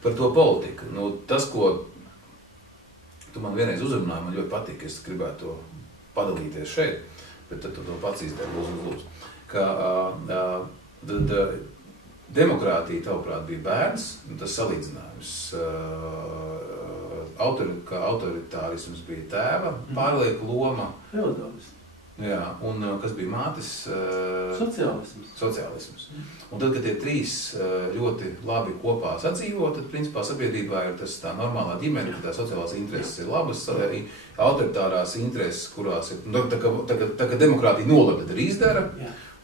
Par to politiku. Nu, tas, ko tu man vienreiz uzrunāji, man ļoti patīk, es gribētu to padalīties šeit, bet tad tu to pats izdari, lūdzu. Ka demokrātija, tavuprāt, bija bērns, un tas salīdzinājums, ka autoritārisms bija tēva, pārlieka loma. Feodālisms. Jā, un kas bija mātes? Sociālisms. Un tad, kad tie trīs ļoti labi kopā sadzīvo, tad, principā, sabiedrībā ir tas tā normālā ģimene, ka tā sociālās intereses ir labas, autoritārās intereses, kurās ir, tā kā demokrātija nolaba, tad arī izdara,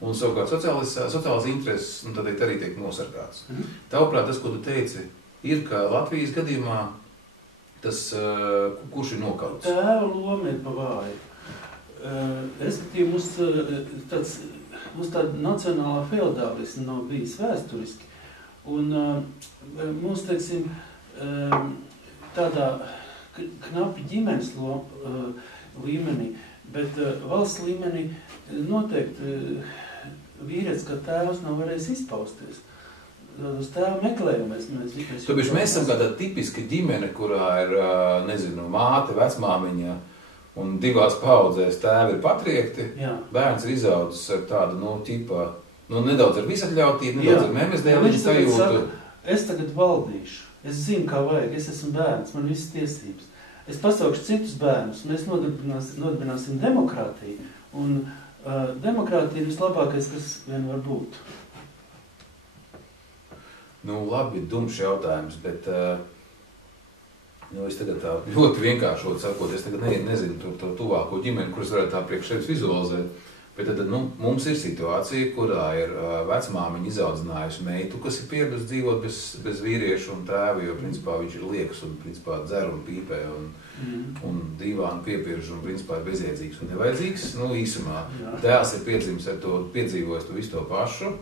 un savukārt sociālās intereses, un tad arī tiek nosargāts. Tavuprāt, tas, ko tu teici, ir, ka Latvijas gadījumā tas, kurš ir nokauts? Tēva loma ir pa vāju. Respektīvi, mums tāda nacionālā feodālisma nav bijis vēsturiski, un mums, teiksim, tādā knapi ģimenes līmenī, bet valsts līmenī noteikti vīrietis, kā tēvs, nav varējis izpausties. Uz tēva meklējumies. Tāpēc mēs esam kādā tipiska ģimene, kurā ir, nezinu, māte, vecmāmiņa, un divās paudzēs tēvi ir patriekti, bērns ir izaudzis ar tādu, nedaudz ar visatļautību, nedaudz ar memesdēliņu sajūtu. Es tagad valdīšu, es zinu, kā vajag, es esmu bērns, man visas tiesības. Es pasaukšu citus bērnus, mēs nodibināsim demokrātiju, un demokrātija ir vislabākais, kas vien var būt. Labi, dumšs jautājums, bet... es tagad tā ļoti vienkāršot sakot, es tagad nezinu to tuvāko ģimeni, kuras varētu tā priekš sevis vizualizēt, bet tad mums ir situācija, kurā ir vecmāmiņa izaudzinājusi meitu, kas ir pieradusi dzīvot bez vīriešu un tēva, jo principā viņš ir liekas un principā dzer un pīpē un dīvāni piepirž un principā ir bezjēdzīgs un nevajadzīgs. Īsumā tēls ir piedzīvojis to visu to pašu,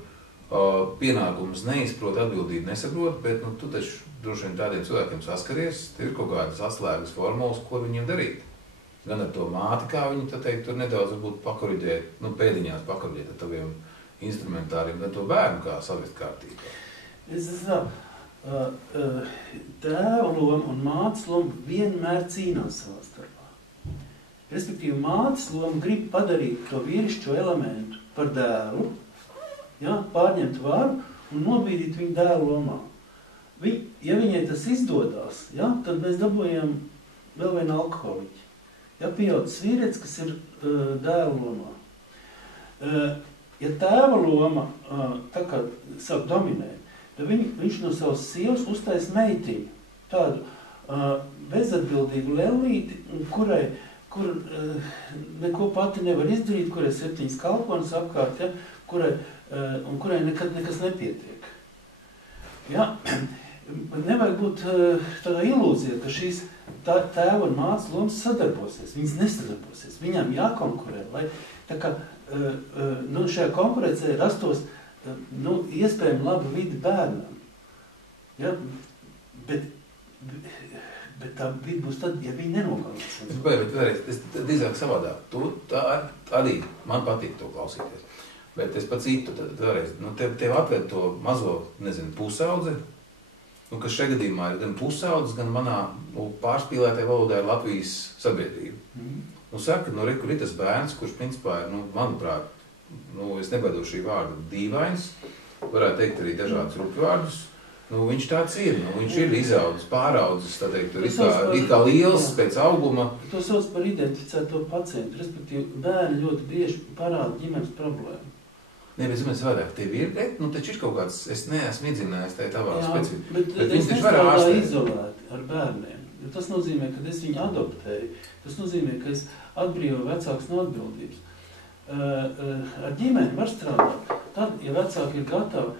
pienākumus neizprot, atbildību nesaprot, bet tu taču droši vien tādiem cilvēkiem saskaries, ir kaut kādas atslēgas formulas, ko viņiem darīt. Gan ar to māti, kā viņi, tur nedaudz varbūt pakoriģēt, pēdiņās pakoriģēt ar taviem instrumentāriem, gan to bērnu kā savest kārtībā. Es zinu, tēva loma un mātes loma vienmēr cīnās savā starpā. Respektīvi, mātes loma grib padarīt to vīrišķo elementu par dēlu, pārņemt varu un nobīdīt viņu dēlu lomā. Ja viņai tas izdodās, tad mēs dabūjam vēl vienu alkoholiķi. Pieaudzis vīrietis, kas ir dēlu lomā. Ja tēva loma tā kā sāk dominēt, tad viņš no savas sievas uztais meitiņu, tādu bezatbildīgu lellīti, kur neko pati nevar izdarīt, kurai 7 kalpones apkārt, kurai nekas nepietiek. Nevajag būt tādā ilūzija, ka šīs tēva un mātes lomas sadarbosies. Viņas nesadarbosies. Viņām jākonkurē, lai tā kā šajā konkurencē rastos iespējami laba vide bērnam. Bet tā vide būs tad, ja viņi nenogalās. Bet vēlreiz, es drīzāk savādāk. Arī man patīk to klausīties. Bet es pats ītu vēlreiz, tev atved to mazo, pusaudzi, kas šajā gadījumā ir gan pusaudzes, gan manā pārspīlētajā valodā ir Latvijas sabiedrība. Un saka, kur ir tas bērns, kurš principā ir, manuprāt, es nebaidos šī vārda dīvains, varētu teikt arī dažādus rupjvārdus, viņš tāds ir, viņš ir izaudzis, pāraudzis, tā teikt, ir kā liels pēc auguma. To sauc par identificēto pacientu, respektīvi bērni ļoti bieži parāda ģimenes problēmu. Nē, bet es vairāk tevi ir, taču ir kaut kāds, es neesmu iedzinājis tajā tavā specifikā. Bet es nestrādā izolēti ar bērniem. Tas nozīmē, ka es viņu adoptēju. Tas nozīmē, ka es atbrīvoju vecākus no atbildības. Ar ģimeni var strādāt. Tad, ja vecāki ir gatavi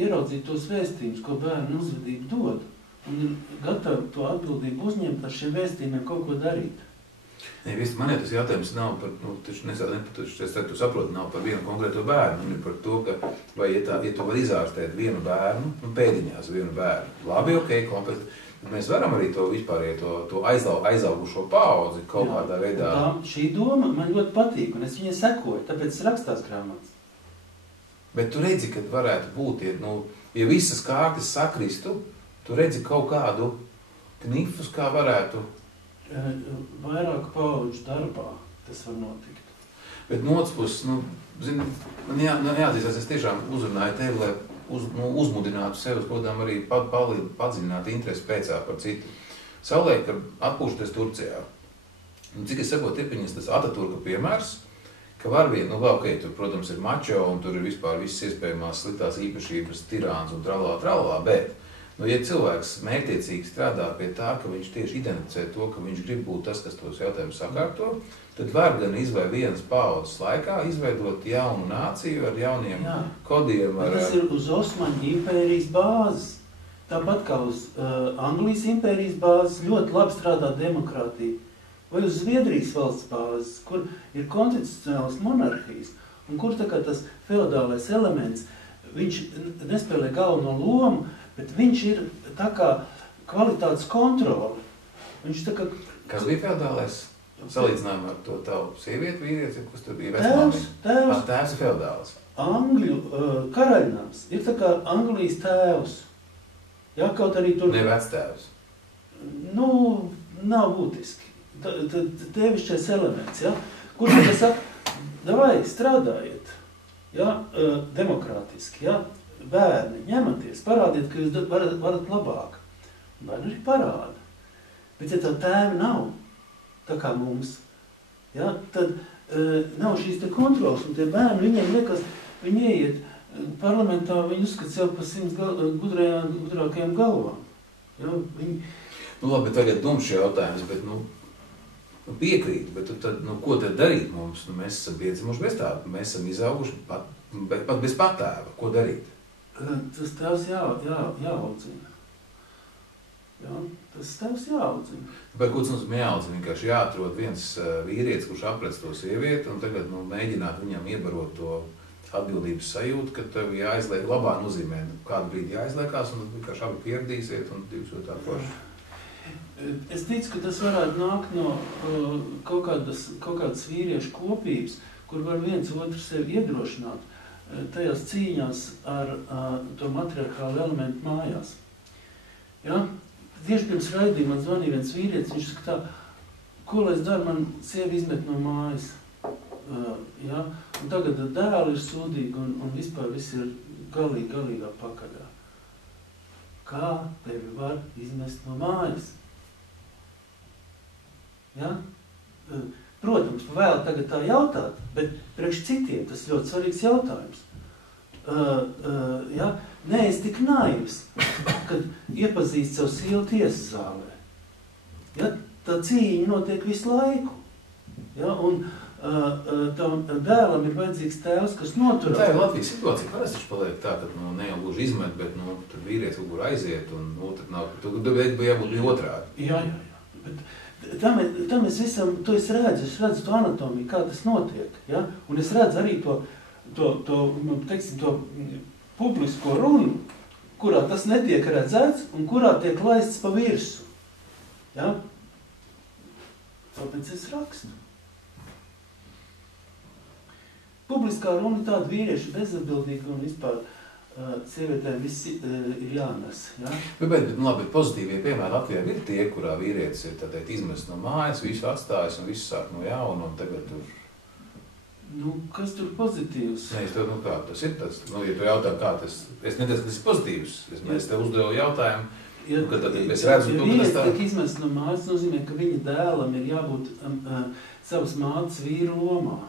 ieraudzīt tos vēstījumus, ko bērnu uzvedība dod, un ir gatavi to atbildību uzņemt ar šiem vēstījumiem kaut ko darīt. Nē, man tas jautājums nav par, tu saproti, nav par vienu konkrēto bērnu, un ir par to, ka, vai ja tu var izārstēt vienu bērnu, pēdiņās vienu bērnu, labi, ok, komplet, Mēs varam arī to vispār, to aizaugušo paudzi kaut kādā veidā. Šī doma man ļoti patīk, un es viņai sekoju, tāpēc es rakstās grāmatas. Bet tu redzi, kad varētu būt, ja visas kārtas sakristu, tu redzi kaut kādu knifus, kā varētu. Vairāk paudžu darbā tas var notikt. Bet no otras puses, zini, man jāatzīstās, es tiešām uzrunāju tevi, lai uzmudinātu sevi uz kodām arī padziļināt interesi pēcā par citu. Savulaik, kad atpūšoties Turcijā, cik es saprotu, ir tas Ataturka piemērs, ka var tur, protams, ir mačo un tur ir vispār visas iespējamās sliktās īpašības, tirāns un tralā, bet, ja cilvēks mērķtiecīgi strādā pie tā, ka viņš tieši identificē to, ka viņš grib būt tas, kas tos jautājumus sakārto, tad var gan vienas paaudzes laikā izveidot jaunu nāciju ar jauniem kodiem. Tas ir uz Osmaņu impērijas bāzes. Tāpat kā uz Anglijas impērijas bāzes ļoti labi strādā demokrātija. Vai uz Zviedrijas valsts bāzes, kur ir konstitucionālas monarhijas, un kur tā kā tas feodālais elements, viņš nespēlē galveno lomu, bet viņš ir tā kā kvalitātes kontrole. Viņš tā kā... Kas bija feodālais? Salīdzinājumā ar to tavu sievieti, vīrieti, kas tur bija vecmāmiņa? Tēvs ir feodāls. Angļu karaļnams ir tā kā Anglijas tēvs. Jā, kaut arī tur... Ne vectēvs. Nav būtiski. Tevišķais elements, ja? Kur tad saka, davai, strādājiet, ja? Demokrātiski, ja? Bērni, ņematies, parādiet, ka jūs varat labāk. Bērni arī parāda. Bet ja tā tēva nav, tā kā mums, ja, tad nav šīs te kontrolas, un tie bērni, viņiem liekas, viņi ieiet parlamentā, viņi uzskata sev par 100 gudrākajām galvām. Ja, viņi... Labi, tagad dumšs jautājums, bet, piekrīt, bet tad, ko tad darīt mums? Mēs esam piedzimuši bez tāda, mēs esam izauguši pat bez patēva. Ko darīt? Tas tēvs jāaudzina. Jā, tas tevs jāaudzina. Par ko tas nozīmē jāaudzina? Vienkārši jāatrod viens vīrietis, kurš aprec to sievieti, un tagad mēģināt viņam iebarot to atbildības sajūtu, ka tev jāizliek labā nozīmē. Kādu brīdi jāizliekās, un tad vienkārši abi pieradīsiet, un divas jau tā paši. Es ticu, ka tas varētu nākt no kaut kādas vīriešu kopības, kur var viens otru sevi iedrošināt tajās cīņās ar to matriarchālu elementu mājās. Ja? Tieši pirms raidījuma man zvanīja viens vīrietis, viņš saka tā, ko lai es daru, man sievi izmet no mājas. Ja? Un tagad dēli ir sūdīgi un vispār viss ir galīgā pakaļā. Kā tevi var izmest no mājas? Ja? Protams, vēl tagad tā jautāt, bet priekš citiem tas ļoti svarīgs jautājums. Ja? Nē, es tik naivs, kad iepazīst savu sievu tiesas zālē. Ja? Tā cīņa notiek visu laiku. Ja? Un tam dēlam ir vajadzīgs tēvs, kas noturās. Tā ir Latvijas situācija, parasti taču paliek tā, ka ne jau gluži izmet, bet tur vīrietis kaut kur aiziet, un tad nav, tur jābūt otrādi. Jā. Bet tam es visam, to es redzu to anatomiju, kā tas notiek. Ja? Un es redzu arī to publisko runu, kurā tas netiek redzēts un kurā tiek laists pa virsu. Ja? Tāpēc es rakstu. Publiskā runa ir tāda vīrieša bezatbildīga un vispār sievietēm viss ir jānes. Ja? Bet pozitīvie piemēri Latvijā ir tie, kurā vīrietis ir tādēt izmest no mājas, visu atstājis un visu sāk no jauna un tagad tur... Kas tur pozitīvs? Nē, es tev, kā tas ir tas? Ja tu jautā, kā tas... Es neteicu, ka tas ir pozitīvs. Es tev uzdevu jautājumu, ka tad es redzu... Ja vīrietis tiek izmest no mājas, nozīmē, ka viņa dēlam ir jābūt savas mātes vīru lomā.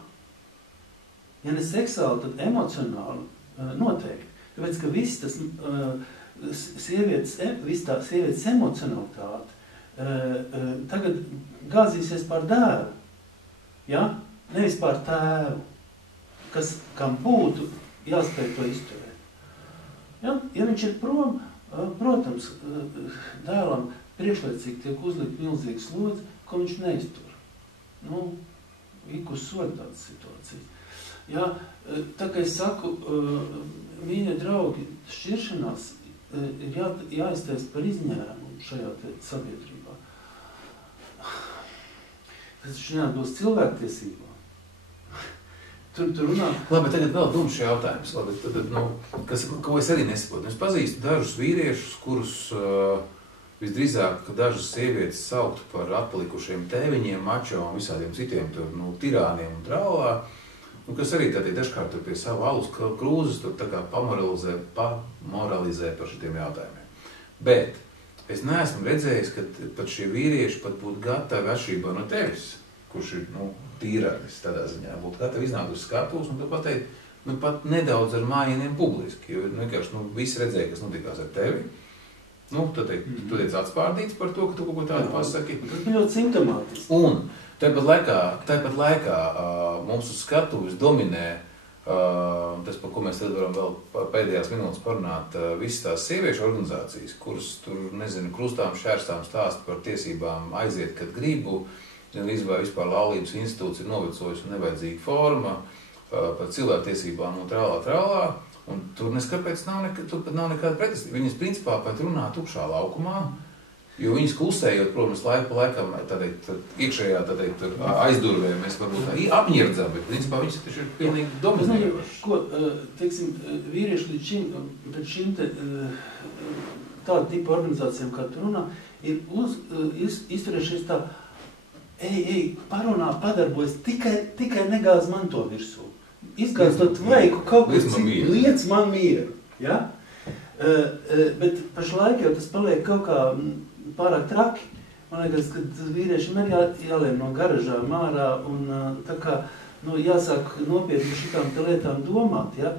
Ja ne seksuāli, tad emocionāli noteikti. Tāpēc, ka viss tas sievietes emocionalitāte tagad gāzīsies par dēlu. Ja? Nevis par tēvu, kam būtu jāspēj to izturēt. Ja? Ja viņš ir prom, protams, dēlam priekšlaicīgi tiek uzlikt milzīgs slodzi, ko viņš neiztur. Ik uz soļu tādas situācijas. Ja? Tā kā es saku, mīļie draugi, šķiršanās ir jāiztais par izņēmumu šajā sabiedrībā. Tas taču neatbilst cilvēktiesībām. Tur runā. Labi, tagad vēl dumšs jautājums. Labi, ko es arī nesaprotu. Es pazīstu dažus vīriešus, kurus visdrīzāk dažas sievietes sauktu par atpalikušiem tēviņiem, mačo un visādiem citiem tirāniem un trālā, kas arī tādi dažkārt pie savu alus krūzes tur tā kā pamoralizē par šitiem jautājumiem. Bet es neesmu redzējis, ka pat šie vīrieši pat būtu gatavi atšķirībā no tevis, kurš ir, tīrānis tādā ziņā, būtu gatavi iznākt uz skatuves un pateikt, pat nedaudz ar mājieniem publiski, jo vienkārši, visi redzēja, kas notikās ar tevi. Tu teici atspārdīts par to, ka tu kaut ko tādu pasaki. Tas bija ļoti simptomātiski. Un tāpat laikā mums uz skatuves dominē, tas, par ko mēs tad varam vēl pēdējās minūtes parunāt, visas tās sieviešu organizācijas, kuras tur, krustām, šērstām stāst par tiesībām aiziet, kad gribu, vispār laulības institūts ir novecojusi un nevajadzīga forma, par cilvēktiesībām un trālā. Un tur neskapēc nav nekāda pretestība. Viņas principā pat runā tukšā laukumā, jo viņas klusējot, protams, laiku pa laikam iekšējā aizdurvē mēs varbūt apņirdzam, bet principā viņas taču ir pilnīgi dominējošas. Ko, teiksim, vīrieši līdz šim tāda tipa organizācijām, kā tu runā, ir izturējušies tā, parunā, padarbojas, tikai negāz man to virsū. Izgāz to tvaiku kaut ko citu, liec man mieru. Ja? Bet pašlaik jau tas paliek kaut kā pārāk traki. Man liekas, ka vīriešiem ir jālēm no garažām ārā un tā kā jāsāk nopietni šitām te lietām domāt. Ja?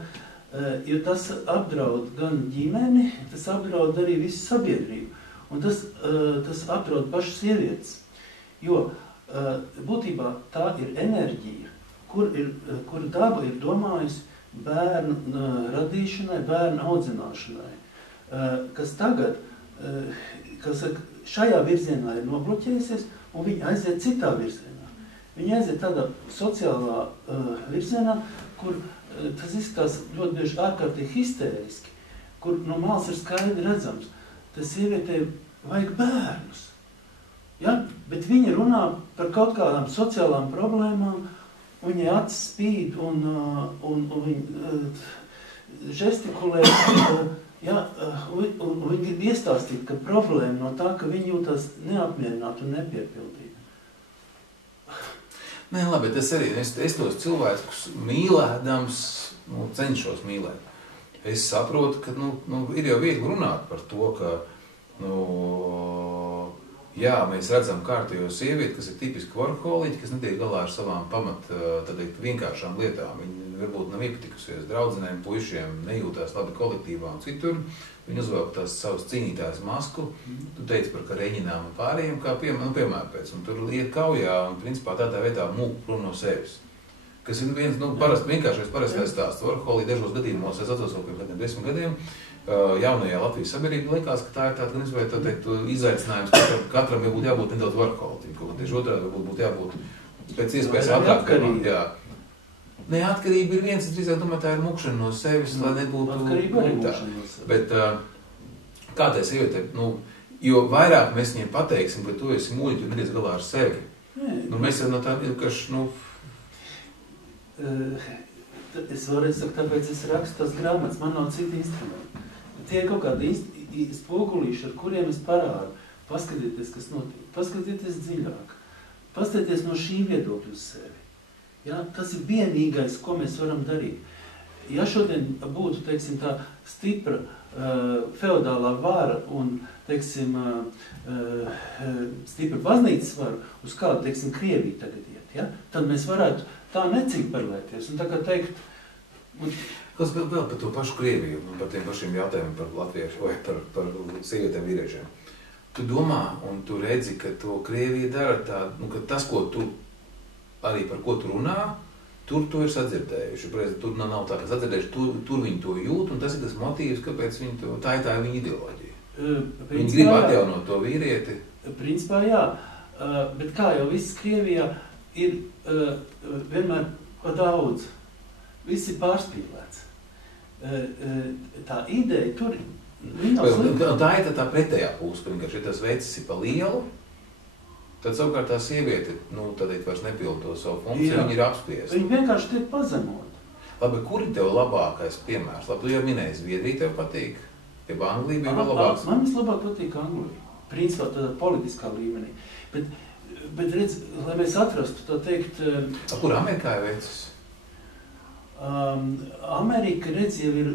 Jo tas apdraud gan ģimeni, tas apdraud arī visu sabiedrību. Un tas apdraud pašas sievietes. Jo būtībā tā ir enerģija, kur daba ir domājusi bērnu radīšanai, bērnu audzināšanai, kas tagad, šajā virzienā ir nobloķējusies, un viņi aiziet citā virzienā. Viņi aiziet tādā sociālā virzienā, kur tas izskatās ļoti bieži ārkārtīgi histēriski, kur no malas ir skaidri redzams, tas sievietei vajag bērnus. Ja? Bet viņi runā par kaut kādām sociālām problēmām, viņai acis spīd un viņi žestikulē, un viņi grib iestāstīt, ka problēma no tā, ka viņi jūtas neapmierināti un nepiepildīti. Nē, labi, tas arī, es tos cilvēkus mīlēdams, cenšos mīlēt. Es saprotu, ka, ir jau viegli runāt par to, ka, jā, mēs redzam kārtējo sievieti, kas ir tipiski workaholiķi, kas netiek galā ar savām vienkāršām lietām. Viņi varbūt nav iepatikusies draudzenēm, puišiem, nejūtās labi kolektīvā un citur. Viņi uzvelk tās savas cīnītājas masku. Tu teici par kareņinām un pārējiem, kā piemēram pēc. Un tur iet kaujā un principā tādā veidā mūk prom no sevis. Kas ir viens, vienkāršais stāsts. Workaholiķi dažos gadījumos, es atceros vēl pirms 10 gadiem, jaunajā Latvijas sabiedrībā likās, ka tā ir tāda izaicinājums, ka katram būtu jābūt nedaudz workaholiķim. Tieši otrādi būtu jābūt pēc iespējas ātrāk. Neatkarība ir viens, es drīzāk domāju, tā ir mukšana no sevis, lai nebūtu tā. Bet kā tā sieviete, jo vairāk mēs viņiem pateiksim, ka tu esi muļķi, tu netiec galā ar sevi. Mēs jau no tā vienkārši, Es vēlreiz saku, tāpēc es rakstu tās grāmatas, man nav citi instrumenti. Tie ir kaut kādi spogulīši, ar kuriem es parādu. Paskatieties, kas notiek. Paskatieties dziļāk. Paskatieties no šī viedokļa uz sevi. Ja, tas ir vienīgais, ko mēs varam darīt. Ja šodien būtu, teiksim, tā stipra feodālā vara un, teiksim, stipra baznīcas vara, uz kādu, teiksim, Krieviju tagad iet, ja, tad mēs varētu tā necīperlēties un tā kā teikt... Kas vēl par to pašu Krieviju un par tiem pašiem jautājumiem par latviešu vai par sievietēm vīriešiem? Tu domā un tu redzi, ka to Krievija dara tādu, ka tas, ko tu arī par ko tu runā, tur to ir sadzirdējuši. Tur nav tā, ka sadzirdējuši, tur viņi to jūt, un tas ir tas motīvs, kāpēc viņi to, tā ir viņa ideoloģija. Viņi grib atjaunot to vīrieti. Principā jā, bet kā jau viss Krievijā ir vienmēr pa daudz. Viss ir pārspīlēts. Tā ideja tur Tā ir tā pretējā puse, ka vienkārši tas vecis ir pa lielu, tad savukārt tā sieviete, tad vairs nepilda to savu funkciju, viņa ir apspiesta. Viņa vienkārši tiek pazemota. Labi, kur ir tev labākais piemērs? Labi, tu jau minēji, Zviedrija tev patīk, ja Anglija bija vēl labāks? Man vislabāk patīk Anglija, principā tādā politiskā līmenī. Bet redz, lai mēs atrastu, tā teikt... Kur Amerikā ir vecis? Amerika, redz, jau ir,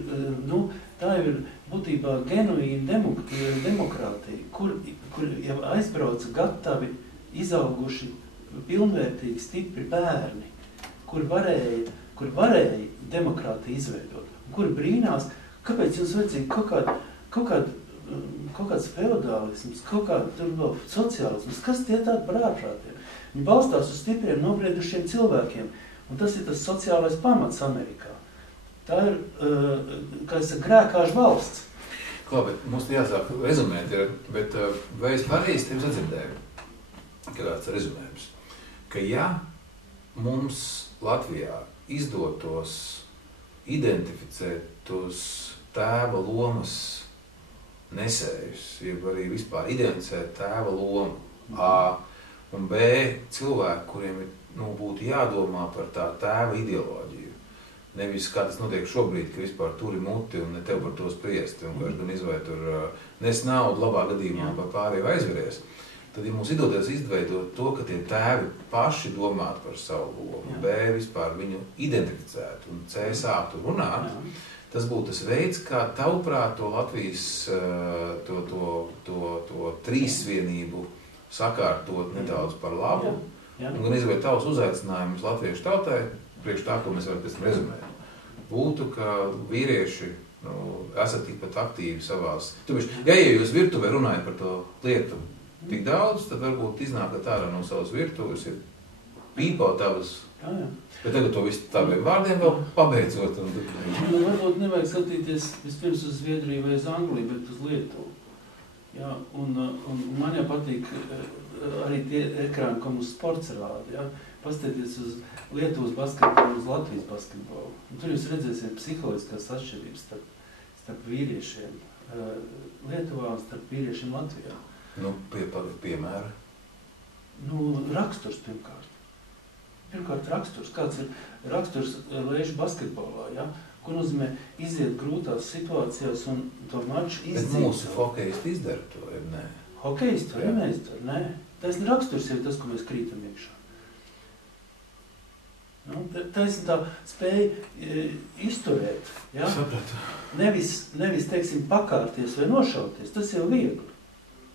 tā jau ir būtībā genuīna demokrātija, kur jau aizbrauca gatavi, izauguši, pilnvērtīgi, stipri bērni, kur varēja demokrātiju izveidot, kur brīnās, kāpēc jums vajadzīgi kaut kāds feodālisms, kaut kāds sociālisms, kas tie tādi par ārprātiem? Viņi balstās uz stipriem, nobriedušiem cilvēkiem, un tas ir tas sociālais pamats Amerikā. Tā ir, kā es saku, grēkāžu valsts. Klā, bet mums jāsāk rezumēt, bet vai es pareizi tevi sadzirdēju, kāds rezumējums, ka ja mums Latvijā izdotos identificēt tos tēva lomas nesējus, jeb arī vispār identificēt tēva lomu A un B cilvēku, kuriem būtu jādomā par tā tēva ideoloģiju. Nevis kā tas notiek šobrīd, ka vispār turi muti un ne tev par to spriest, un gan izvēl tur nes naudu labā gadījumā par pārējo aizveries. Tad, ja mums izdoties izveidot to, ka tie tēvi paši domātu par savu lomu, B vispār viņu identificētu un C sāktu runāt, tas būtu tas veids, kā tavuprāt to Latvijas to trīsvienību sakārtot nedaudz par labu, un gan izvērt tavus uzaicinājumus latviešu tautai, priekš tā, ko mēs varam pēc tam rezumēt, būtu, ka vīrieši esat tikpat aktīvi savās. Ja jūs virtuvē runājat par to lietu tik daudz, tad varbūt iznākat ārā no savas virtuves, ir pīpau tavas. Bet tagad to visu tādiem vārdiem vēl pabeidzot. Varbūt nevajag skatīties vispirms uz Zviedriju vai uz Angliju, bet uz Lietuvu. Ja, un man jau patīk arī tie ekrāni, ko mums sports rāda. Ja. Pastieties uz Lietuvas basketbolu, uz Latvijas basketbolu. Un tur jūs redzēsiet psiholoģiskās atšķirības starp vīriešiem Lietuvā un starp vīriešiem Latvijā. Piemēra? Raksturs pirmkārt. Raksturs. Kāds ir raksturs Leišu basketbolā, ja? Ko nozīmē iziet grūtās situācijās un to maču izdzīvot? Bet mūsu hokejisti izdara to, vai ne? Hokejisti vai neizdara? Nē. Taisni raksturs ir tas, ko mēs krītam iekšā. Taisni tā spēja izturēt, ja? Sapratu. Nevis, teiksim, pakārties vai nošauties, tas jau viegli.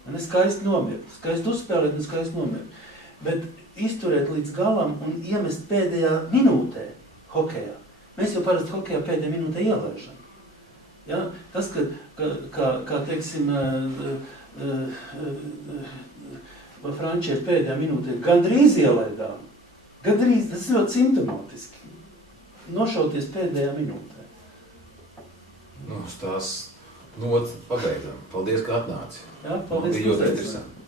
Ne skaisti nomirt, skaisti uzspēlēt un skaisti nomirt. Bet izturēt līdz galam un iemest pēdējā minūtē hokejā. Mēs jau parasti hokejā pēdējā minūtē ielaižam. Ja? Tas, kā teiksim, Frančie pēdējā minūtē gandrīz ielaidām. Gandrīz, tas ir ļoti simptomātiski. Nošauties pēdējā minūtē. Tās nots pabeidzam. Paldies, ka atnāci. Jā, paldies. Ļoti interesanti.